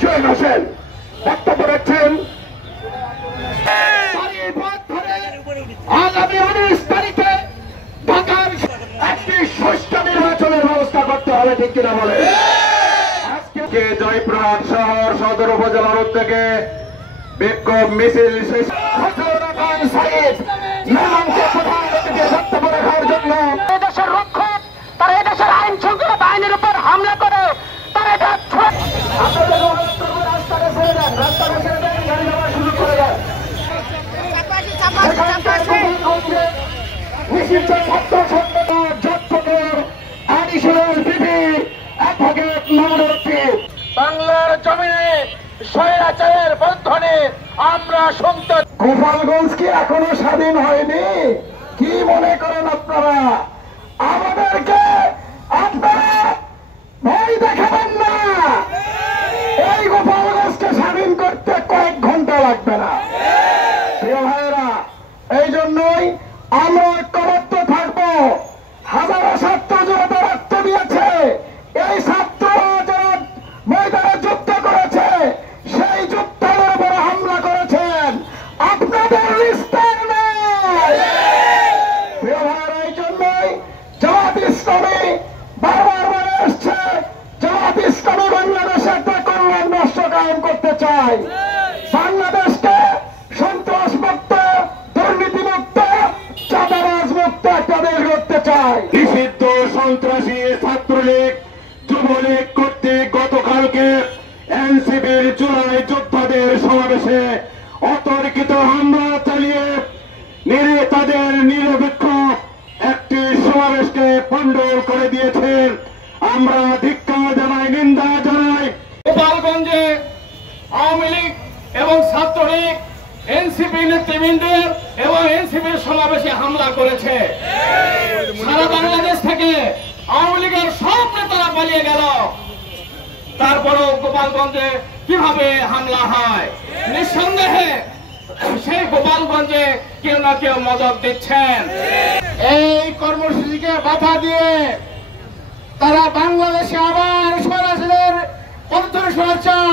Join Hossain বক্তব্য রাখছেন। আগামী 19 তারিখে ঢাকার একটি সুষ্ঠু নির্বাচনের ব্যবস্থা করতে হবে, ঠিক কিনা বলে? আজকে জয়পুরহাট শহর সদর উপজেলার উদ্যোগে বিক্ষোভ মিছিল শেষ বক্তব্য রাখার জন্য এদেশের রক্ষক তারা এদেশের আইন শৃঙ্খলা বাহিনীর উপর হামলা করে তারা এটা রাস্তাটা ছেড়ে দেন, রাস্তাটা ছেড়ে দেন, গাড়ি যাওয়া শুরু করে দেন। বাংলার জমিনে স্বৈরাচারের বন্ধনে আমরা সন্তান। গোপালগঞ্জ কি এখনো স্বাধীন হয়নি? কি মনে করেন আপনারা? আমাদেরকে আপনারা ভয় দেখাবেন না। এই গোপালগঞ্জকে স্বাধীন করতে কয়েক ঘন্টা লাগবে না, প্রিয় ভাইয়েরা। এই জন্যই আমরা ঐক্যবদ্ধ থাকবো। হাজারো ছাত্র জনতা রক্ত দিয়েছে, এই ছাত্ররা যারা ময়দানে যুদ্ধ করেছে, সেই যুদ্ধের উপরে হামলা করেছেন। আপনাদের নিস্তার নেই, প্রিয় ভাইয়েরা। এই জন্যই জামাত ইসলামী বারবার বলে আসছে, জামাত ইসলামী বাংলাদেশে একটা কল্যাণ রাষ্ট্র কায়েম করতে চায়। বাংলাদেশকে সন্ত্রাস মুক্ত, দুর্নীতি মুক্ত, চাঁদাবাজ মুক্ত একটা দেশ করতে চায়। নিষিদ্ধ সন্ত্রাসী ছাত্রলীগ যুবলীগ কর্তৃক গতকালকে এনসিপির জুলাই যোদ্ধাদের সমাবেশে অতর্কিত হামলা চালিয়ে তাদের নিরপেক্ষ একটি সমাবেশকে পণ্ডল করে দিয়েছেন। আমরা ধিক্কার জানাই, নিন্দা জানাই। গোপালগঞ্জে আওয়ামী লীগ এবং ছাত্রলীগ এনসিপি নেতৃবৃন্দের এবং এনসিপির সমাবেশে হামলা করেছে। সারা বাংলাদেশ থেকে আওয়ামী লীগের সব নেতারা পালিয়ে গেল, তারপরেও গোপালগঞ্জে কিভাবে হামলা হয়? নিঃসন্দেহে সেই গোপালগঞ্জে কেউ না কেউ মদত দিচ্ছেন। এই কর্মসূচিকে বাধা দিয়ে তারা বাংলাদেশে আবার স্বৈরাচারের পদক্ষেপ চায়।